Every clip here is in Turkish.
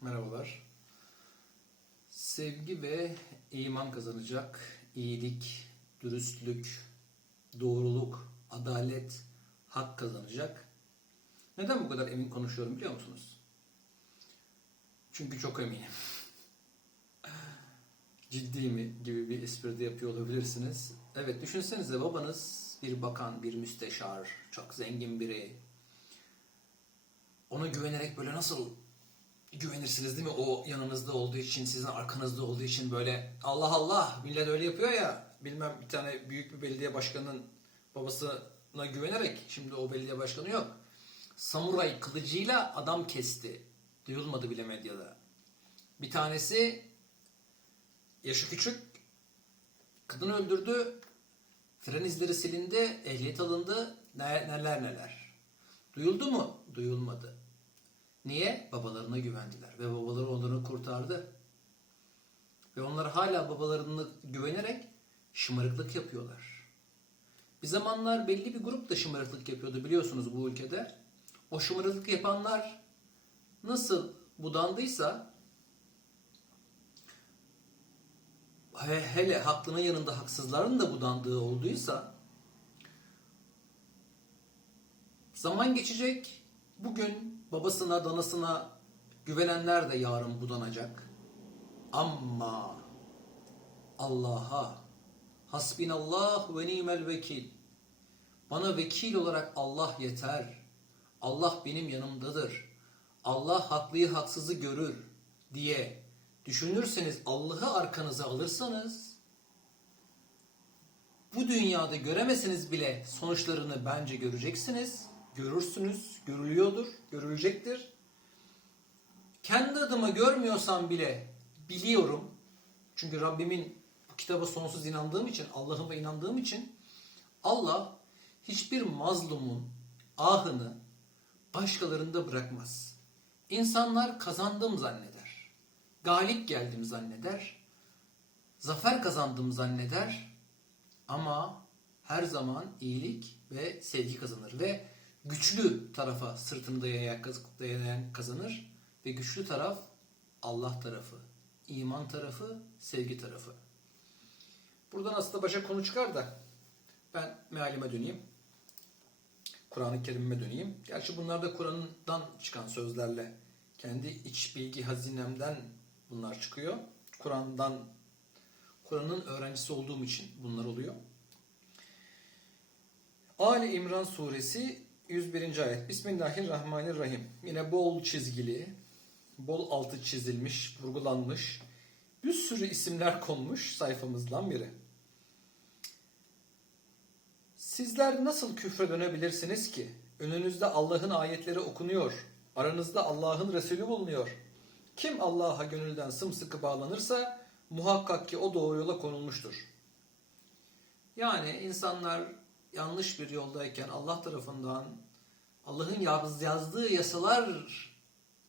Merhabalar. Sevgi ve iman kazanacak, iyilik, dürüstlük, doğruluk, adalet, hak kazanacak. Neden bu kadar emin konuşuyorum biliyor musunuz? Çünkü çok eminim. Ciddi mi gibi bir espri de yapıyor olabilirsiniz. Evet düşünsenize babanız bir bakan, bir müsteşar, çok zengin biri. Ona güvenerek böyle nasıl güvenirsiniz değil mi? O yanınızda olduğu için, sizin arkanızda olduğu için böyle Allah Allah millet öyle yapıyor ya. Bilmem bir tane büyük bir belediye başkanının babasına güvenerek şimdi o belediye başkanı yok. Samuray kılıcıyla adam kesti. Duyulmadı bile medyada. Bir tanesi yaşı küçük kadın öldürdü. Fren izleri silindi, ehliyet alındı. Ne- Neler neler. Duyuldu mu? Duyulmadı. Niye? Babalarına güvendiler ve babaları onları kurtardı. Ve onlar hala babalarına güvenerek şımarıklık yapıyorlar. Bir zamanlar belli bir grup da şımarıklık yapıyordu biliyorsunuz bu ülkede. O şımarıklık yapanlar nasıl budandıysa he- hele haklının yanında haksızların da budandığı olduysa zaman geçecek. Bugün babasına, danasına güvenenler de yarın budanacak. Ama Allah'a hasbinallah ve nimel vekil. Bana vekil olarak Allah yeter. Allah benim yanımdadır. Allah haklıyı haksızı görür diye düşünürseniz Allah'ı arkanıza alırsanız bu dünyada göremeseniz bile sonuçlarını bence göreceksiniz. Görürsünüz, görülüyordur, görülecektir. Kendi adıma görmüyorsam bile biliyorum. Çünkü Rabbimin bu kitaba sonsuz inandığım için, Allah'ıma inandığım için Allah hiçbir mazlumun ahını başkalarında bırakmaz. İnsanlar kazandım zanneder. Galip geldim zanneder. Zafer kazandım zanneder. Ama her zaman iyilik ve sevgi kazanır ve güçlü tarafa sırtını dayayan kazanır ve güçlü taraf Allah tarafı, iman tarafı, sevgi tarafı. Buradan aslında başa konu çıkar da ben mealime döneyim. Kur'an-ı Kerim'ime döneyim. Gerçi bunlar da Kur'an'dan çıkan sözlerle kendi iç bilgi hazinemden bunlar çıkıyor. Kur'an'dan Kur'an'ın öğrencisi olduğum için bunlar oluyor. Ali İmran suresi 101. ayet. Bismillahirrahmanirrahim. Yine bol çizgili, bol altı çizilmiş, vurgulanmış bir sürü isimler konmuş sayfamızdan biri. Sizler nasıl küfre dönebilirsiniz ki? Önünüzde Allah'ın ayetleri okunuyor. Aranızda Allah'ın Resulü bulunuyor. Kim Allah'a gönülden sımsıkı bağlanırsa muhakkak ki o doğru yola konulmuştur. Yani insanlar yanlış bir yoldayken Allah tarafından Allah'ın yaz- yazdığı yasalar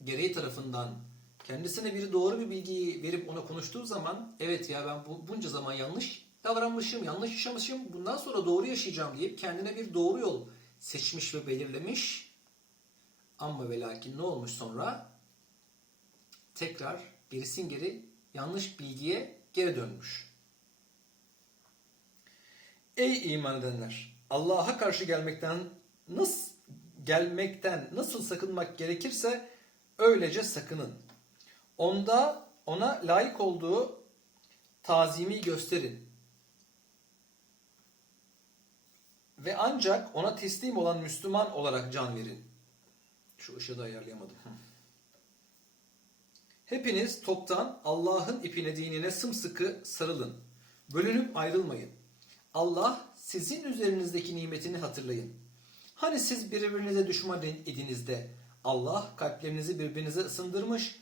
gereği tarafından kendisine biri doğru bir bilgiyi verip ona konuştuğu zaman evet ya ben bu, bunca zaman yanlış davranmışım, yanlış yaşamışım, bundan sonra doğru yaşayacağım deyip kendine bir doğru yol seçmiş ve belirlemiş. Ama ve lakin ne olmuş sonra? Tekrar gerisin geri yanlış bilgiye geri dönmüş. Ey iman edenler! Allah'a karşı gelmekten nasıl gelmekten nasıl sakınmak gerekirse öylece sakının. Onda ona layık olduğu tazimi gösterin. Ve ancak ona teslim olan Müslüman olarak can verin. Şu ışığı da ayarlayamadım. Hepiniz toptan Allah'ın ipine dinine sımsıkı sarılın. Bölünüp ayrılmayın. Allah sizin üzerinizdeki nimetini hatırlayın. Hani siz birbirinize düşman idinizde Allah kalplerinizi birbirinize ısındırmış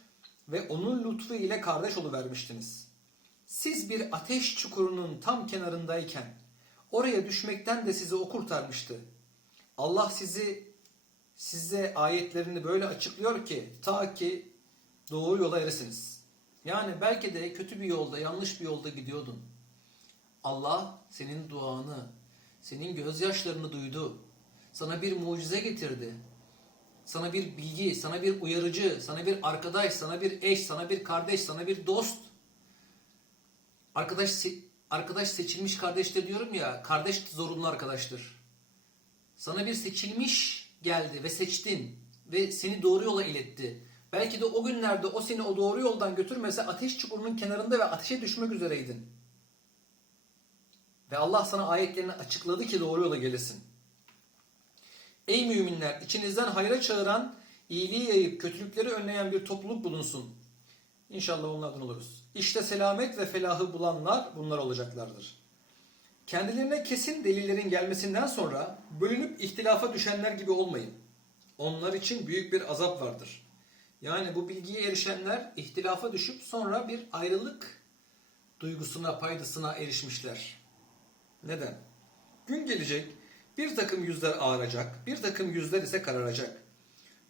ve onun lütfu ile kardeş oluvermiştiniz. Siz bir ateş çukurunun tam kenarındayken oraya düşmekten de sizi o kurtarmıştı. Allah sizi size ayetlerini böyle açıklıyor ki ta ki doğru yola eresiniz. Yani belki de kötü bir yolda, yanlış bir yolda gidiyordun. Allah senin duanı, senin gözyaşlarını duydu. Sana bir mucize getirdi. sana bir bilgi, sana bir uyarıcı, sana bir arkadaş, sana bir eş, sana bir kardeş, sana bir dost. Arkadaş arkadaş seçilmiş kardeştir diyorum ya, kardeş zorunlu arkadaştır. Sana bir seçilmiş geldi ve seçtin ve seni doğru yola iletti. Belki de o günlerde o seni o doğru yoldan götürmese ateş çukurunun kenarında ve ateşe düşmek üzereydin. Ve Allah sana ayetlerini açıkladı ki doğru yola gelesin. Ey müminler içinizden hayra çağıran, iyiliği yayıp kötülükleri önleyen bir topluluk bulunsun. İnşallah onlardan oluruz. İşte selamet ve felahı bulanlar bunlar olacaklardır. Kendilerine kesin delillerin gelmesinden sonra bölünüp ihtilafa düşenler gibi olmayın. Onlar için büyük bir azap vardır. Yani bu bilgiye erişenler ihtilafa düşüp sonra bir ayrılık duygusuna, paydasına erişmişler. Neden? Gün gelecek bir takım yüzler ağaracak, bir takım yüzler ise kararacak.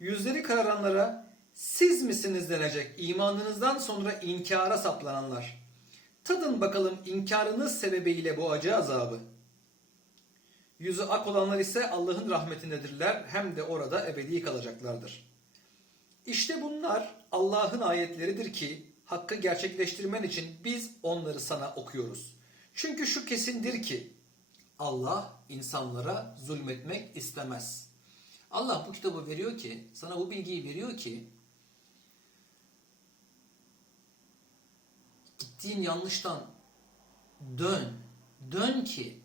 Yüzleri kararanlara siz misiniz denecek imanınızdan sonra inkara saplananlar. Tadın bakalım inkarınız sebebiyle bu acı azabı. Yüzü ak olanlar ise Allah'ın rahmetindedirler hem de orada ebedi kalacaklardır. İşte bunlar Allah'ın ayetleridir ki hakkı gerçekleştirmen için biz onları sana okuyoruz. Çünkü şu kesindir ki Allah insanlara zulmetmek istemez. Allah bu kitabı veriyor ki, sana bu bilgiyi veriyor ki gittiğin yanlıştan dön. Dön ki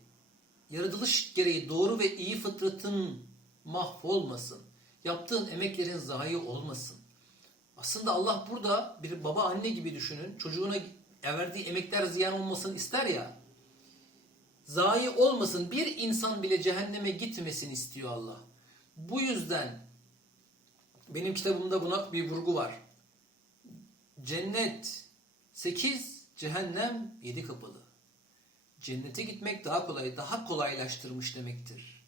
yaratılış gereği doğru ve iyi fıtratın mahvolmasın. Yaptığın emeklerin zayi olmasın. Aslında Allah burada bir baba anne gibi düşünün. Çocuğuna verdiği emekler ziyan olmasın ister ya. Zayi olmasın. Bir insan bile cehenneme gitmesin istiyor Allah. Bu yüzden benim kitabımda buna bir vurgu var. Cennet 8, cehennem 7 kapılı. Cennete gitmek daha kolay, daha kolaylaştırmış demektir.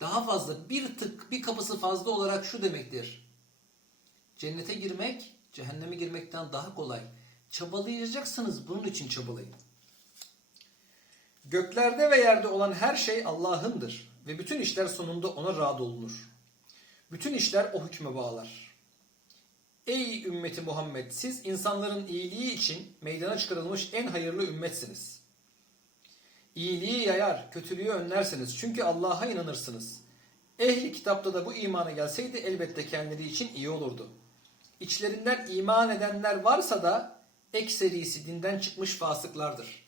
Daha fazla, bir tık, bir kapısı fazla olarak şu demektir. Cennete girmek, cehenneme girmekten daha kolay. Çabalayacaksınız, bunun için çabalayın. Göklerde ve yerde olan her şey Allah'ındır ve bütün işler sonunda ona rad olunur. Bütün işler o hükme bağlar. Ey ümmeti Muhammed siz insanların iyiliği için meydana çıkarılmış en hayırlı ümmetsiniz. İyiliği yayar, kötülüğü önlersiniz çünkü Allah'a inanırsınız. Ehli kitapta da bu imana gelseydi elbette kendileri için iyi olurdu. İçlerinden iman edenler varsa da ekserisi dinden çıkmış fasıklardır.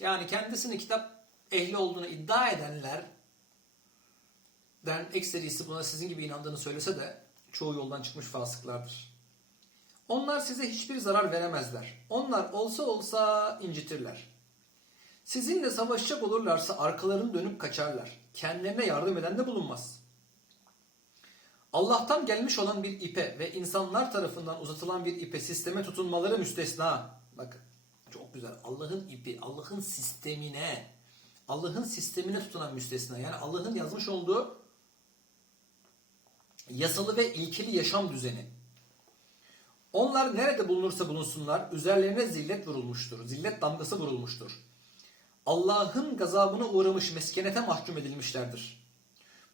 Yani kendisini kitap ehli olduğunu iddia edenler den ekserisi buna sizin gibi inandığını söylese de çoğu yoldan çıkmış fasıklardır. Onlar size hiçbir zarar veremezler. Onlar olsa olsa incitirler. Sizinle savaşacak olurlarsa arkalarını dönüp kaçarlar. Kendilerine yardım eden de bulunmaz. Allah'tan gelmiş olan bir ipe ve insanlar tarafından uzatılan bir ipe sisteme tutunmaları müstesna. Bakın çok güzel. Allah'ın ipi, Allah'ın sistemine, Allah'ın sistemine tutunan müstesna. Yani Allah'ın yazmış olduğu yasalı ve ilkeli yaşam düzeni. Onlar nerede bulunursa bulunsunlar üzerlerine zillet vurulmuştur. Zillet damgası vurulmuştur. Allah'ın gazabına uğramış meskenete mahkum edilmişlerdir.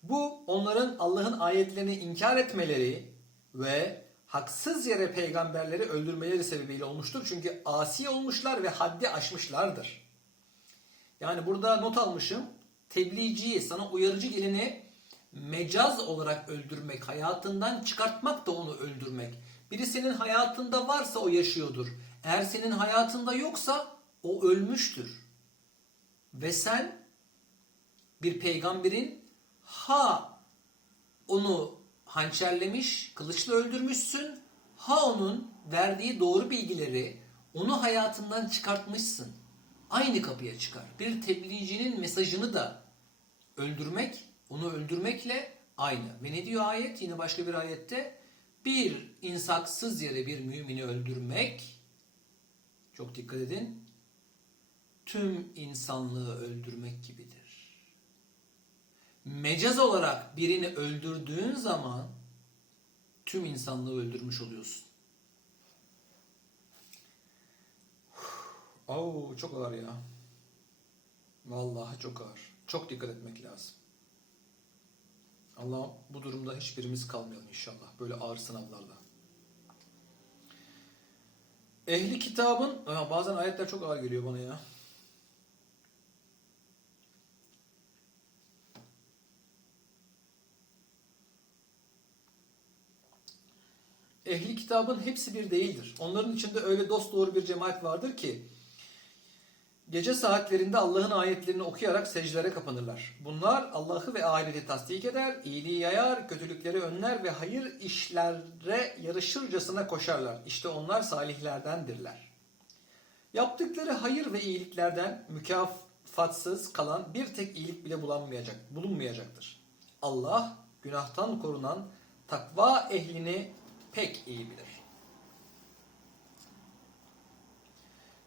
Bu onların Allah'ın ayetlerini inkar etmeleri ve haksız yere peygamberleri öldürmeleri sebebiyle olmuştur. Çünkü asi olmuşlar ve haddi aşmışlardır. Yani burada not almışım. Tebliğciyi, sana uyarıcı geleni mecaz olarak öldürmek, hayatından çıkartmak da onu öldürmek. Biri senin hayatında varsa o yaşıyordur. Eğer senin hayatında yoksa o ölmüştür. Ve sen bir peygamberin ha onu hançerlemiş, kılıçla öldürmüşsün, ha onun verdiği doğru bilgileri onu hayatından çıkartmışsın. Aynı kapıya çıkar. Bir tebliğcinin mesajını da öldürmek, onu öldürmekle aynı. Ve ne diyor ayet? Yine başka bir ayette bir insaksız yere bir mümini öldürmek çok dikkat edin tüm insanlığı öldürmek gibidir. Mecaz olarak birini öldürdüğün zaman tüm insanlığı öldürmüş oluyorsun. Oo, çok ağır ya. Vallahi çok ağır. Çok dikkat etmek lazım. Allah bu durumda hiçbirimiz kalmayalım inşallah. Böyle ağır sınavlarda. Ehli kitabın... Bazen ayetler çok ağır geliyor bana ya. Ehli kitabın hepsi bir değildir. Onların içinde öyle dost doğru bir cemaat vardır ki gece saatlerinde Allah'ın ayetlerini okuyarak secdelere kapanırlar. Bunlar Allah'ı ve ahireti tasdik eder, iyiliği yayar, kötülükleri önler ve hayır işlere yarışırcasına koşarlar. İşte onlar salihlerdendirler. Yaptıkları hayır ve iyiliklerden mükafatsız kalan bir tek iyilik bile bulanmayacak, bulunmayacaktır. Allah günahtan korunan takva ehlini pek iyi bilir.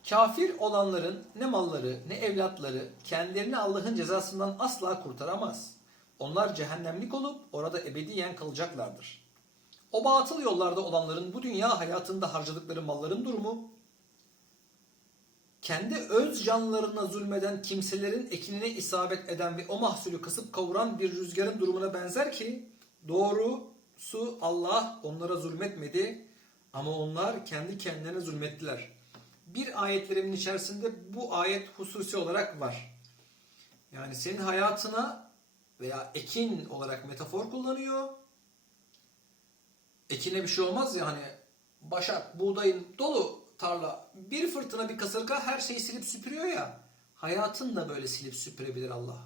Kafir olanların ne malları ne evlatları kendilerini Allah'ın cezasından asla kurtaramaz. Onlar cehennemlik olup orada ebediyen kalacaklardır. O batıl yollarda olanların bu dünya hayatında harcadıkları malların durumu, kendi öz canlarına zulmeden kimselerin ekinine isabet eden ve o mahsulü kasıp kavuran bir rüzgarın durumuna benzer ki doğrusu Allah onlara zulmetmedi ama onlar kendi kendilerine zulmettiler. Bir ayetlerimin içerisinde bu ayet hususi olarak var. Yani senin hayatına veya ekin olarak metafor kullanıyor. Ekine bir şey olmaz ya hani başak, buğdayın dolu tarla. Bir fırtına bir kasırga her şeyi silip süpürüyor ya. Hayatın da böyle silip süpürebilir Allah.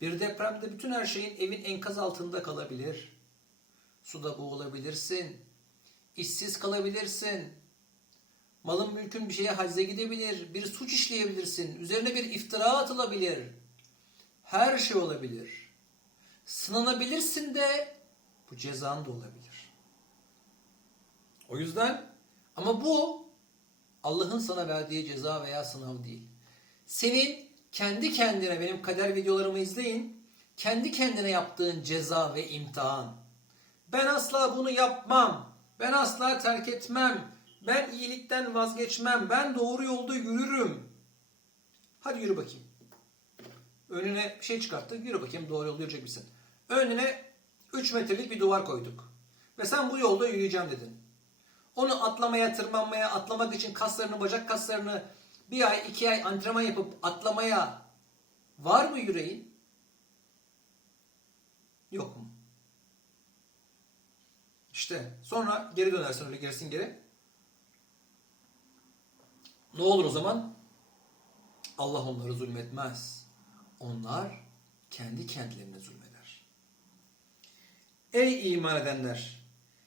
Bir depremde bütün her şeyin evin enkaz altında kalabilir. Suda boğulabilirsin. İşsiz kalabilirsin. Malın mülkün bir şeye hazze gidebilir. Bir suç işleyebilirsin. Üzerine bir iftira atılabilir. Her şey olabilir. Sınanabilirsin de bu cezan da olabilir. O yüzden ama bu Allah'ın sana verdiği ceza veya sınav değil. Senin kendi kendine benim kader videolarımı izleyin. Kendi kendine yaptığın ceza ve imtihan. Ben asla bunu yapmam. Ben asla terk etmem. Ben iyilikten vazgeçmem. Ben doğru yolda yürürüm. Hadi yürü bakayım. Önüne bir şey çıkarttı. Yürü bakayım doğru yolda yürüyecek misin? Önüne 3 metrelik bir duvar koyduk. Ve sen bu yolda yürüyeceğim dedin. Onu atlamaya, tırmanmaya, atlamak için kaslarını, bacak kaslarını bir ay, iki ay antrenman yapıp atlamaya var mı yüreğin? Yok mu? İşte sonra geri dönersin öyle gerisin geri. Ne olur o zaman? Allah onları zulmetmez. Onlar kendi kendilerine zulmeder. Ey iman edenler!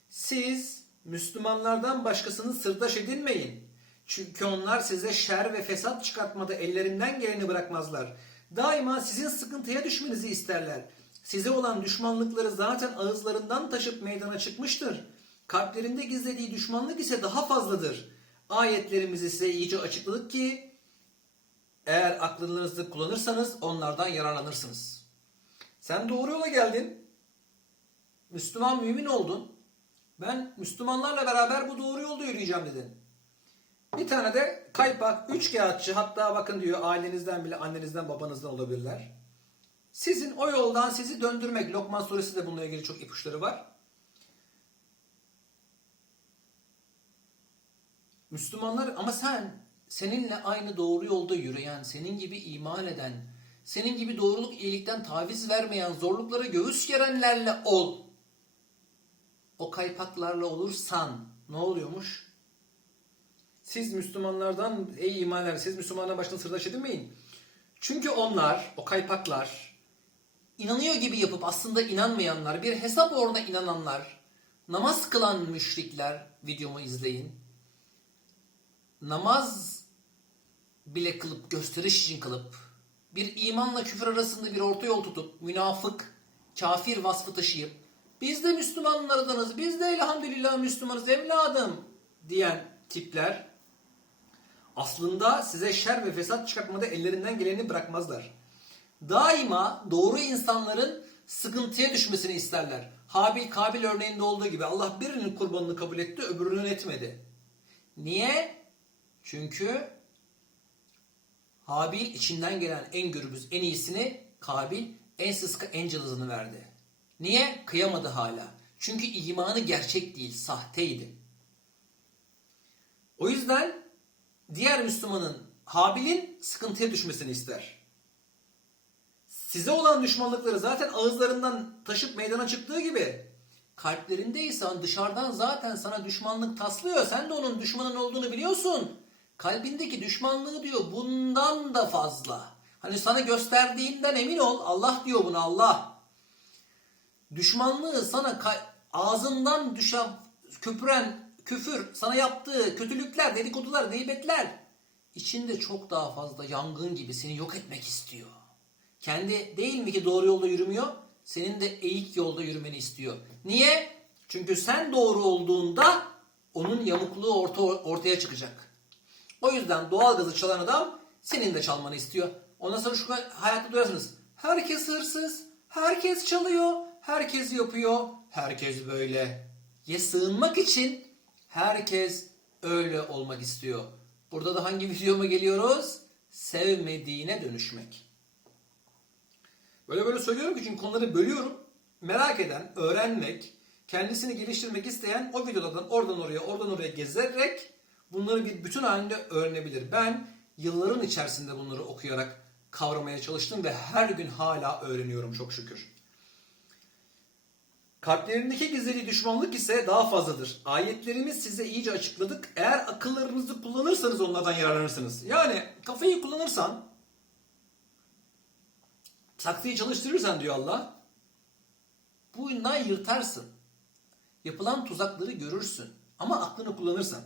Siz Müslümanlardan başkasını sırdaş edinmeyin. Çünkü onlar size şer ve fesat çıkartmada ellerinden geleni bırakmazlar. Daima sizin sıkıntıya düşmenizi isterler. Size olan düşmanlıkları zaten ağızlarından taşıp meydana çıkmıştır. Kalplerinde gizlediği düşmanlık ise daha fazladır. Ayetlerimizi size iyice açıkladık ki eğer aklınızı kullanırsanız onlardan yararlanırsınız. Sen doğru yola geldin. Müslüman mümin oldun. Ben Müslümanlarla beraber bu doğru yolda yürüyeceğim dedin. Bir tane de kaypak, üç kağıtçı hatta bakın diyor ailenizden bile annenizden babanızdan olabilirler. Sizin o yoldan sizi döndürmek. Lokman suresi de bununla ilgili çok ipuçları var. Müslümanlar ama sen seninle aynı doğru yolda yürüyen, senin gibi iman eden, senin gibi doğruluk iyilikten taviz vermeyen, zorluklara göğüs gerenlerle ol. O kaypaklarla olursan ne oluyormuş? Siz Müslümanlardan ey imanlar siz Müslümanların başına sırdaş edinmeyin. Çünkü onlar, o kaypaklar, inanıyor gibi yapıp aslında inanmayanlar, bir hesap uğruna inananlar, namaz kılan müşrikler videomu izleyin. Namaz bile kılıp, gösteriş için kılıp, bir imanla küfür arasında bir orta yol tutup, münafık, kafir vasfı taşıyıp, biz de Müslümanlardanız, biz de elhamdülillah Müslümanız evladım diyen tipler aslında size şer ve fesat çıkartmada ellerinden geleni bırakmazlar. Daima doğru insanların sıkıntıya düşmesini isterler. Habil Kabil örneğinde olduğu gibi Allah birinin kurbanını kabul etti, öbürünün etmedi. Niye? Çünkü Habil içinden gelen en gürbüz, en iyisini Kabil en sıska Angel hızını verdi. Niye? Kıyamadı hala. Çünkü imanı gerçek değil, sahteydi. O yüzden diğer Müslümanın Habil'in sıkıntıya düşmesini ister. Size olan düşmanlıkları zaten ağızlarından taşıp meydana çıktığı gibi kalplerindeyse dışarıdan zaten sana düşmanlık taslıyor. Sen de onun düşmanın olduğunu biliyorsun. Kalbindeki düşmanlığı diyor bundan da fazla. Hani sana gösterdiğinden emin ol. Allah diyor buna Allah. Düşmanlığı sana ağzından düşen, köpüren küfür, sana yaptığı kötülükler, dedikodular, gıybetler içinde çok daha fazla yangın gibi seni yok etmek istiyor. Kendi değil mi ki doğru yolda yürümüyor? Senin de eğik yolda yürümeni istiyor. Niye? Çünkü sen doğru olduğunda onun yamukluğu orta, ortaya çıkacak. O yüzden doğal gazı çalan adam senin de çalmanı istiyor. Ondan sonra şu hayatta duyarsınız. Herkes hırsız, herkes çalıyor, herkes yapıyor, herkes böyle. Ye sığınmak için herkes öyle olmak istiyor. Burada da hangi videoma geliyoruz? Sevmediğine dönüşmek. Böyle böyle söylüyorum ki çünkü konuları bölüyorum. Merak eden, öğrenmek, kendisini geliştirmek isteyen o videolardan oradan oraya, oradan oraya gezerek bunları bir bütün halinde öğrenebilir. Ben yılların içerisinde bunları okuyarak kavramaya çalıştım ve her gün hala öğreniyorum çok şükür. Kalplerindeki gizlediği düşmanlık ise daha fazladır. Ayetlerimiz size iyice açıkladık. Eğer akıllarınızı kullanırsanız onlardan yararlanırsınız. Yani kafayı kullanırsan, saksıyı çalıştırırsan diyor Allah, bu oyundan yırtarsın. Yapılan tuzakları görürsün. Ama aklını kullanırsan.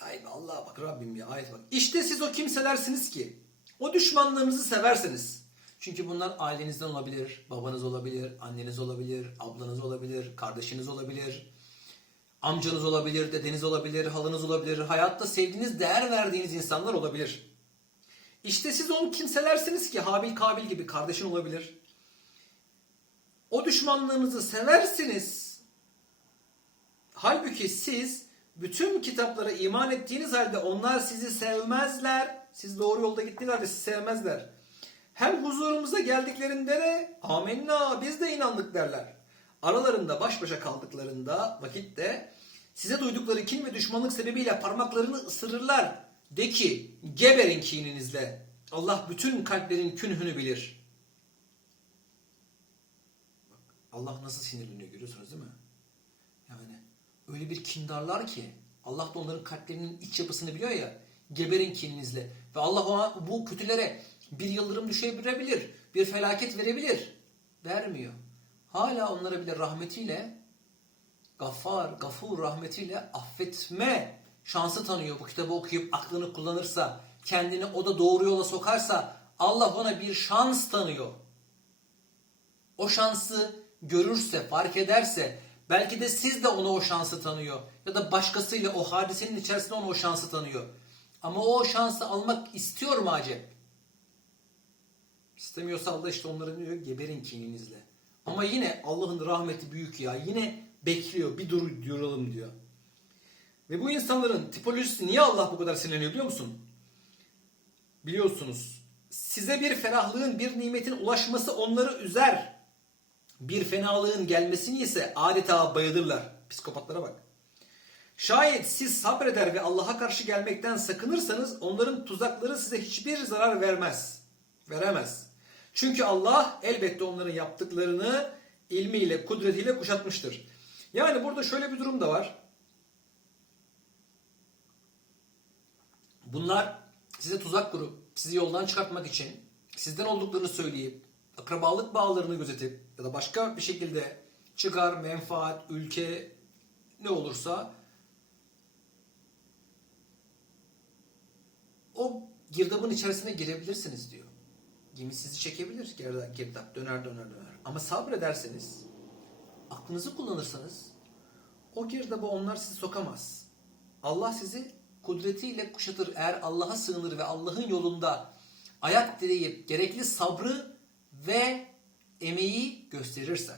Ay Allah bak Rabbim ya ayet bak. İşte siz o kimselersiniz ki o düşmanlarınızı severseniz. Çünkü bunlar ailenizden olabilir, babanız olabilir, anneniz olabilir, ablanız olabilir, kardeşiniz olabilir, amcanız olabilir, dedeniz olabilir, halınız olabilir, hayatta sevdiğiniz, değer verdiğiniz insanlar olabilir. İşte siz onu kimselersiniz ki Habil Kabil gibi kardeşin olabilir. O düşmanlığınızı seversiniz. Halbuki siz bütün kitaplara iman ettiğiniz halde onlar sizi sevmezler. Siz doğru yolda gittiğiniz halde sizi sevmezler. Hem huzurumuza geldiklerinde de amenna biz de inandık derler. Aralarında baş başa kaldıklarında vakitte size duydukları kin ve düşmanlık sebebiyle parmaklarını ısırırlar. De ki geberin kininizle. Allah bütün kalplerin künhünü bilir. Allah nasıl sinirleniyor görüyorsunuz değil mi? Yani öyle bir kindarlar ki Allah da onların kalplerinin iç yapısını biliyor ya. Geberin kininizle. Ve Allah ona, bu kötülere bir yıldırım düşebilir, bir felaket verebilir. Vermiyor. Hala onlara bile rahmetiyle gaffar, gafur rahmetiyle affetme şansı tanıyor. Bu kitabı okuyup aklını kullanırsa, kendini o da doğru yola sokarsa Allah ona bir şans tanıyor. O şansı görürse, fark ederse belki de siz de ona o şansı tanıyor. Ya da başkasıyla o hadisenin içerisinde ona o şansı tanıyor. Ama o şansı almak istiyor mu acep? İstemiyorsa Allah işte onları diyor geberin kininizle. Ama yine Allah'ın rahmeti büyük ya. Yine bekliyor bir dur duralım diyor. Ve bu insanların tipolojisi niye Allah bu kadar sinirleniyor biliyor musun? Biliyorsunuz. Size bir ferahlığın, bir nimetin ulaşması onları üzer. Bir fenalığın gelmesini ise adeta bayılırlar. Psikopatlara bak. Şayet siz sabreder ve Allah'a karşı gelmekten sakınırsanız onların tuzakları size hiçbir zarar vermez. Veremez. Çünkü Allah elbette onların yaptıklarını ilmiyle, kudretiyle kuşatmıştır. Yani burada şöyle bir durum da var. Bunlar size tuzak kurup sizi yoldan çıkartmak için sizden olduklarını söyleyip akrabalık bağlarını gözetip ya da başka bir şekilde çıkar, menfaat, ülke ne olursa o girdabın içerisine girebilirsiniz diyor. Gemi sizi çekebilir girdap döner döner döner. Ama sabrederseniz aklınızı kullanırsanız o girdaba onlar sizi sokamaz. Allah sizi kudretiyle kuşatır. Eğer Allah'a sığınır ve Allah'ın yolunda ayak direyip gerekli sabrı ve emeği gösterirsen.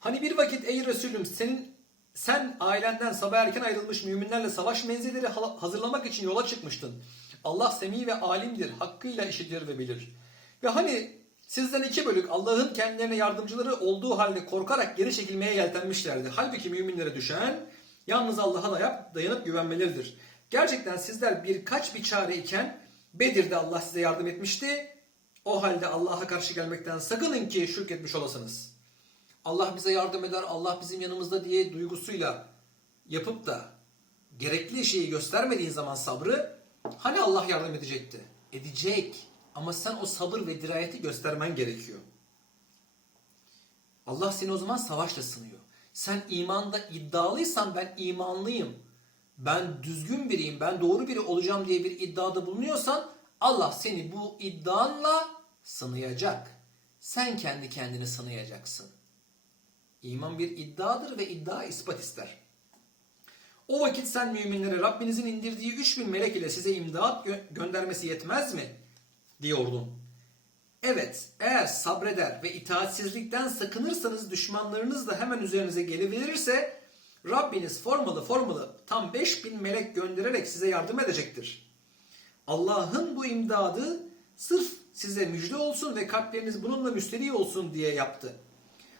Hani bir vakit ey Resulüm senin sen ailenden sabah erken ayrılmış müminlerle savaş menzilleri ha- hazırlamak için yola çıkmıştın. Allah semi ve alimdir. Hakkıyla işitir ve bilir. Ve hani sizden iki bölük Allah'ın kendilerine yardımcıları olduğu halde korkarak geri çekilmeye yeltenmişlerdi. Halbuki müminlere düşen yalnız Allah'a dayanıp, dayanıp güvenmeleridir. Gerçekten sizler birkaç bir çare iken Bedir'de Allah size yardım etmişti. O halde Allah'a karşı gelmekten sakının ki şirk etmiş olasınız. Allah bize yardım eder, Allah bizim yanımızda diye duygusuyla yapıp da gerekli şeyi göstermediğin zaman sabrı hani Allah yardım edecekti? Edecek. Ama sen o sabır ve dirayeti göstermen gerekiyor. Allah seni o zaman savaşla sınıyor. Sen imanda iddialıysan ben imanlıyım. Ben düzgün biriyim, ben doğru biri olacağım diye bir iddiada bulunuyorsan Allah seni bu iddianla sınayacak. Sen kendi kendini sınayacaksın. İman bir iddiadır ve iddia ispat ister. O vakit sen müminlere Rabbinizin indirdiği 3000 melek ile size imdat gö- göndermesi yetmez mi? diyordun. Evet, eğer sabreder ve itaatsizlikten sakınırsanız düşmanlarınız da hemen üzerinize gelebilirse Rabbiniz formalı formalı tam 5000 melek göndererek size yardım edecektir. Allah'ın bu imdadı sırf size müjde olsun ve kalpleriniz bununla müsteri olsun diye yaptı.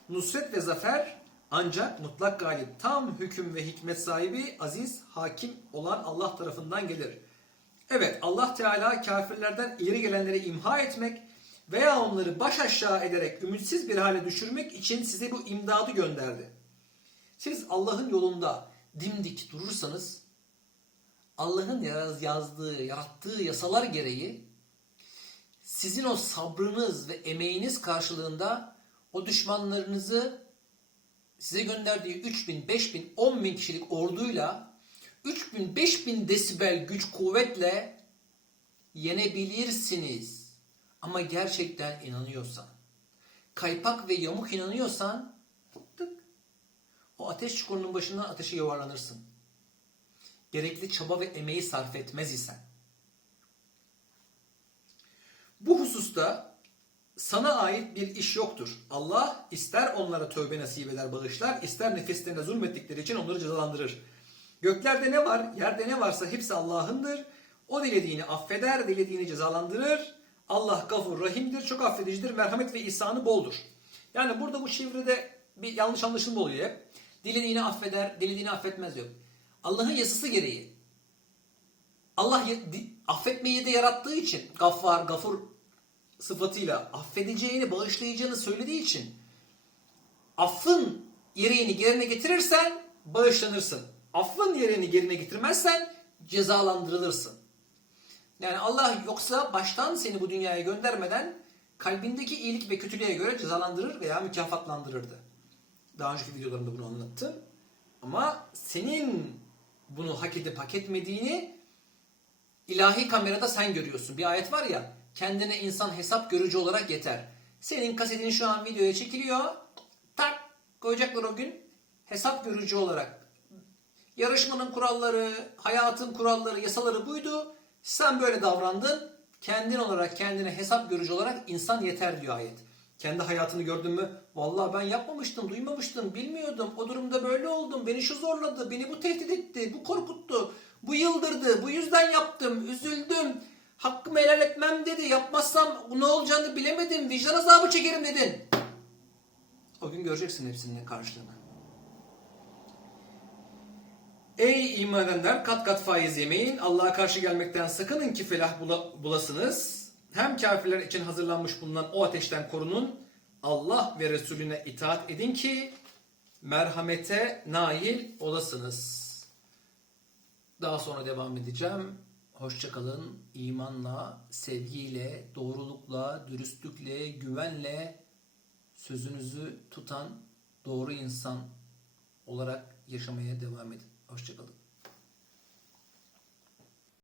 Nusret ve zafer ancak mutlak galip, tam hüküm ve hikmet sahibi, aziz, hakim olan Allah tarafından gelir. Evet Allah Teala kafirlerden ileri gelenleri imha etmek veya onları baş aşağı ederek ümitsiz bir hale düşürmek için size bu imdadı gönderdi. Siz Allah'ın yolunda dimdik durursanız Allah'ın yaz- yazdığı, yarattığı yasalar gereği sizin o sabrınız ve emeğiniz karşılığında o düşmanlarınızı size gönderdiği 3000, 5000, 10000 kişilik orduyla 3000, 5000 desibel güç kuvvetle yenebilirsiniz. Ama gerçekten inanıyorsan, kaypak ve yamuk inanıyorsan tık, o ateş çukurunun başından ateşe yuvarlanırsın. Gerekli çaba ve emeği sarf etmez isen. Bu hususta sana ait bir iş yoktur. Allah ister onlara tövbe nasip eder bağışlar, ister nefislerine zulmettikleri için onları cezalandırır. Göklerde ne var, yerde ne varsa hepsi Allah'ındır. O dilediğini affeder, dilediğini cezalandırır. Allah gafur rahimdir, çok affedicidir, merhamet ve ihsanı boldur. Yani burada bu çevrede bir yanlış anlaşılma oluyor hep. Dilediğini affeder, dilediğini affetmez yok. Allah'ın yasası gereği Allah affetmeyi de yarattığı için gaffar, gafur sıfatıyla affedeceğini, bağışlayacağını söylediği için affın yereğini yerine getirirsen bağışlanırsın. Affın yereğini yerine getirmezsen cezalandırılırsın. Yani Allah yoksa baştan seni bu dünyaya göndermeden kalbindeki iyilik ve kötülüğe göre cezalandırır veya mükafatlandırırdı. Daha önceki videolarımda bunu anlattım. Ama senin bunu hak edip hak etmediğini ilahi kamerada sen görüyorsun. Bir ayet var ya kendine insan hesap görücü olarak yeter. Senin kasetin şu an videoya çekiliyor. Tak koyacaklar o gün hesap görücü olarak. Yarışmanın kuralları, hayatın kuralları, yasaları buydu. Sen böyle davrandın. Kendin olarak kendine hesap görücü olarak insan yeter diyor ayet. Kendi hayatını gördün mü? Vallahi ben yapmamıştım, duymamıştım, bilmiyordum. O durumda böyle oldum. Beni şu zorladı, beni bu tehdit etti, bu korkuttu, bu yıldırdı, bu yüzden yaptım, üzüldüm. Hakkımı helal etmem dedi. Yapmazsam ne olacağını bilemedim. Vicdan azabı çekerim dedin. O gün göreceksin hepsinin karşılığını. Ey iman edenler kat kat faiz yemeyin. Allah'a karşı gelmekten sakının ki felah bula- bulasınız. Hem kafirler için hazırlanmış bulunan o ateşten korunun. Allah ve Resulüne itaat edin ki merhamete nail olasınız. Daha sonra devam edeceğim. Hoşçakalın. İmanla, sevgiyle, doğrulukla, dürüstlükle, güvenle sözünüzü tutan doğru insan olarak yaşamaya devam edin. Hoşçakalın.